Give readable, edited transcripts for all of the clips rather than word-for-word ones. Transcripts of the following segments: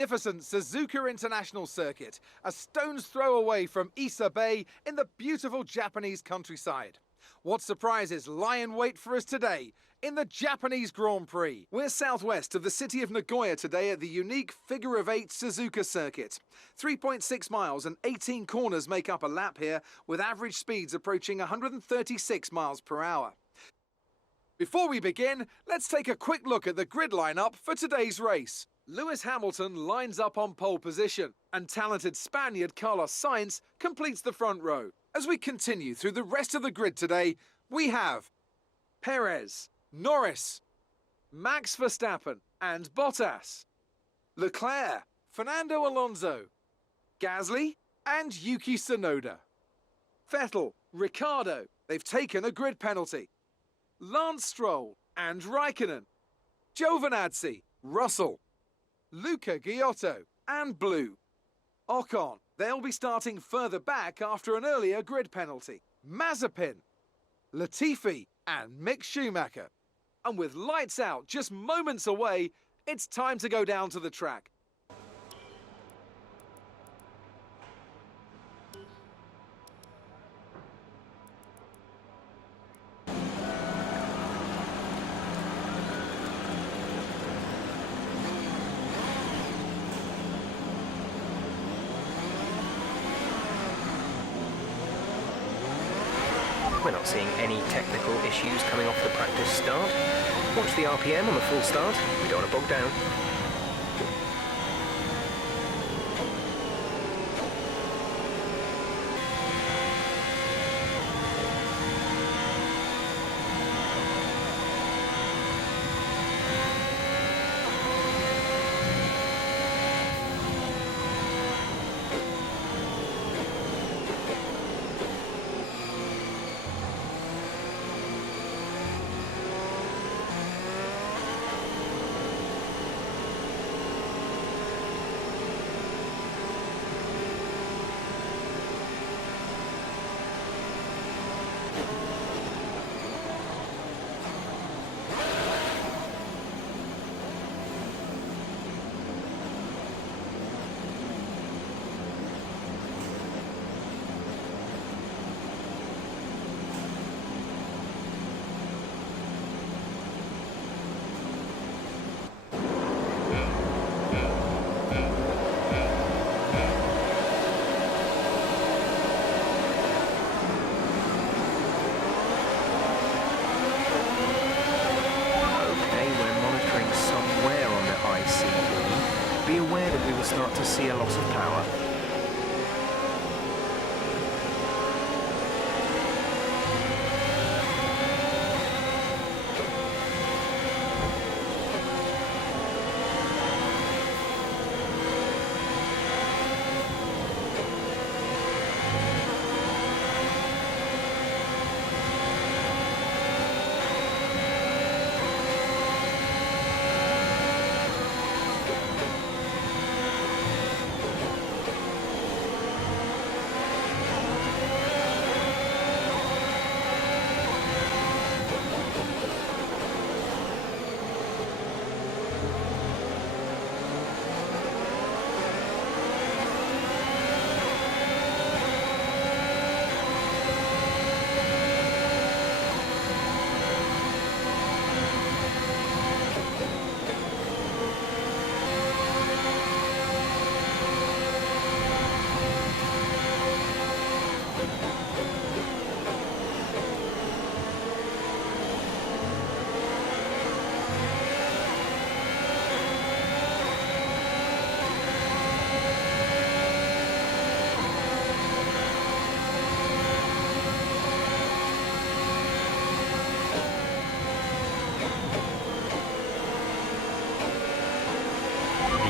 Magnificent Suzuka International Circuit, a stone's throw away from Issa Bay in the beautiful Japanese countryside. What surprises lie in wait for us today in the Japanese Grand Prix? We're southwest of the city of Nagoya today at the unique figure-of-8 Suzuka circuit. 3.6 miles and 18 corners make up a lap here, with average speeds approaching 136 miles per hour. Before we begin, let's take a quick look at the grid lineup for today's race. Lewis Hamilton lines up on pole position, and talented Spaniard Carlos Sainz completes the front row. As we continue through the rest of the grid today, we have Perez, Norris, Max Verstappen and Bottas, Leclerc, Fernando Alonso, Gasly and Yuki Tsunoda, Vettel, Ricciardo, they've taken a grid penalty, Lance Stroll and Raikkonen, Giovinazzi, Russell, Luca Giotto and Blue. Ocon, they'll be starting further back after an earlier grid penalty. Mazepin, Latifi and Mick Schumacher. And with lights out just moments away, it's time to go down to the track. We're not seeing any technical issues coming off the practice start. Watch the RPM on the full start. We don't want to bog down. Be aware that we will start to see a loss of power.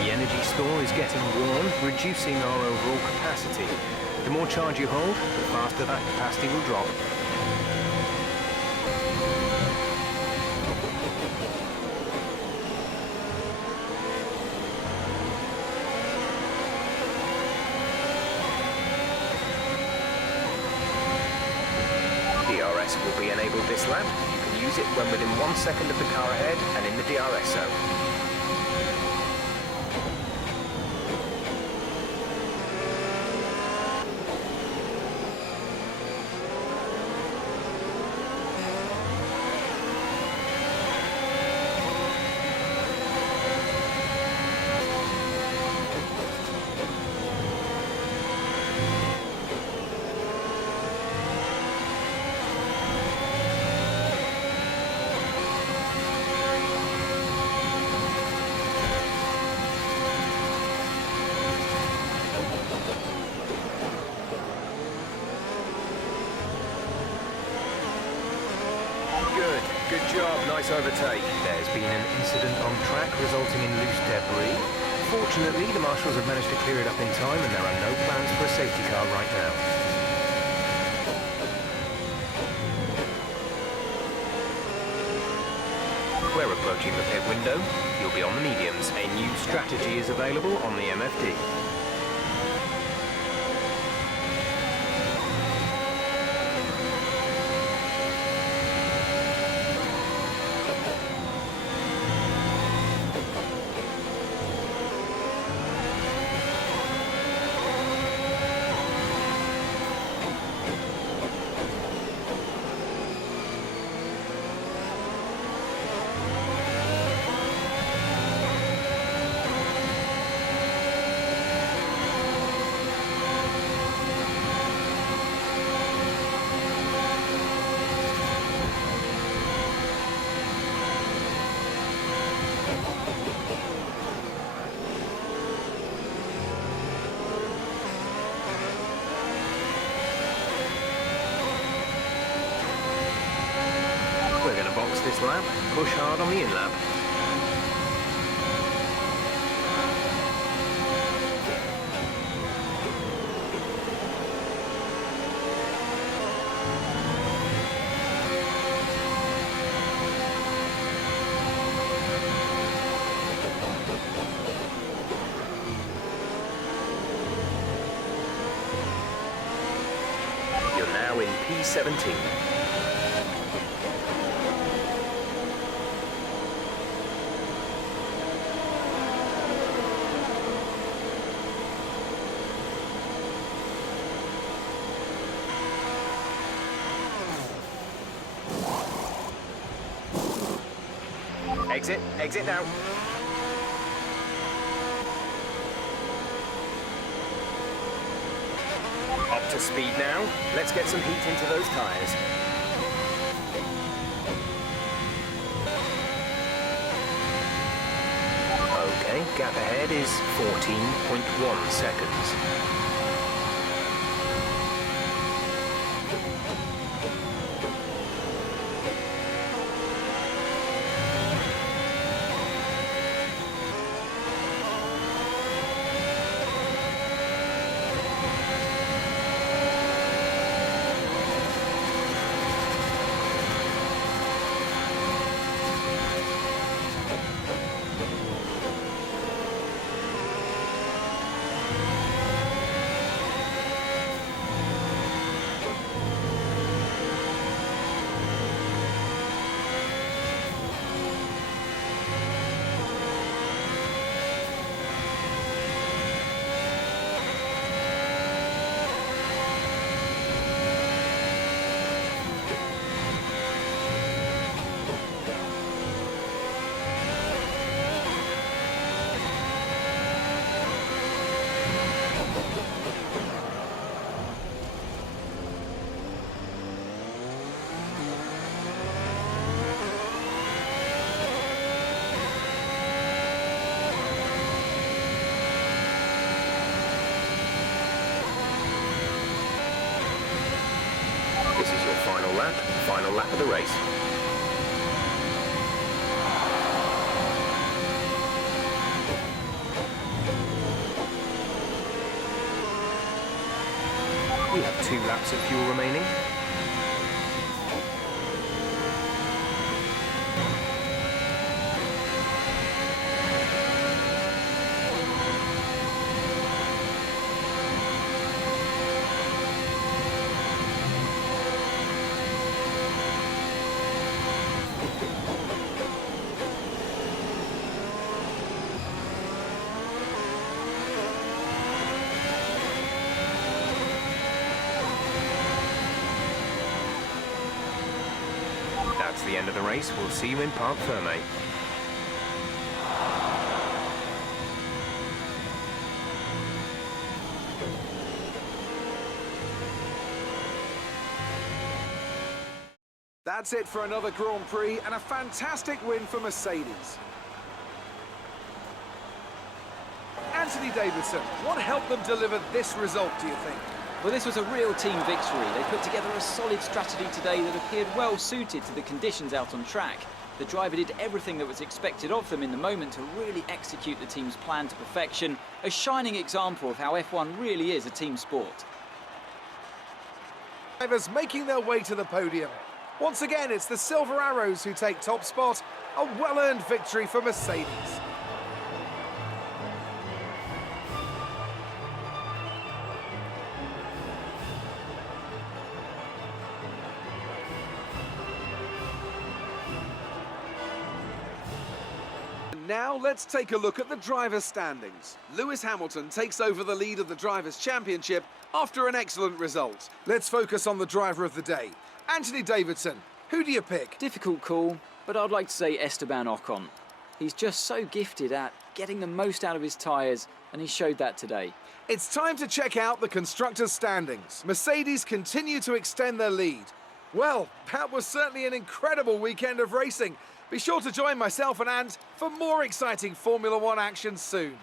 The energy store is getting worn, reducing our overall capacity. The more charge you hold, the faster that capacity will drop. DRS will be enabled this lap. You can use it when within 1 second of the car ahead and in the DRS zone. job, nice overtake. There's been an incident on track resulting in loose debris. Fortunately, the marshals have managed to clear it up in time and there are no plans for a safety car right now. We're approaching the pit window. You'll be on the mediums. A new strategy is available on the MFD. We're going to box this lap, push hard on the in-lap. You're now in P17. Exit now. Up to speed now. Let's get some heat into those tyres. Okay, gap ahead is 14.1 seconds. Final lap of the race. We have 2 laps of fuel remaining. That's the end of the race. We'll see you in Parc Fermé. That's it for another Grand Prix and a fantastic win for Mercedes. Anthony Davidson, what helped them deliver this result, do you think? Well, this was a real team victory. They put together a solid strategy today that appeared well suited to the conditions out on track. The driver did everything that was expected of them in the moment to really execute the team's plan to perfection, a shining example of how F1 really is a team sport. Drivers making their way to the podium. Once again, it's the Silver Arrows who take top spot, a well-earned victory for Mercedes. Now let's take a look at the drivers' standings. Lewis Hamilton takes over the lead of the Drivers' Championship after an excellent result. Let's focus on the driver of the day, Anthony Davidson. Who do you pick? Difficult call, but I'd like to say Esteban Ocon. He's just so gifted at getting the most out of his tyres, and he showed that today. It's time to check out the constructors' standings. Mercedes continue to extend their lead. Well, that was certainly an incredible weekend of racing. Be sure to join myself and Ant for more exciting Formula One action soon.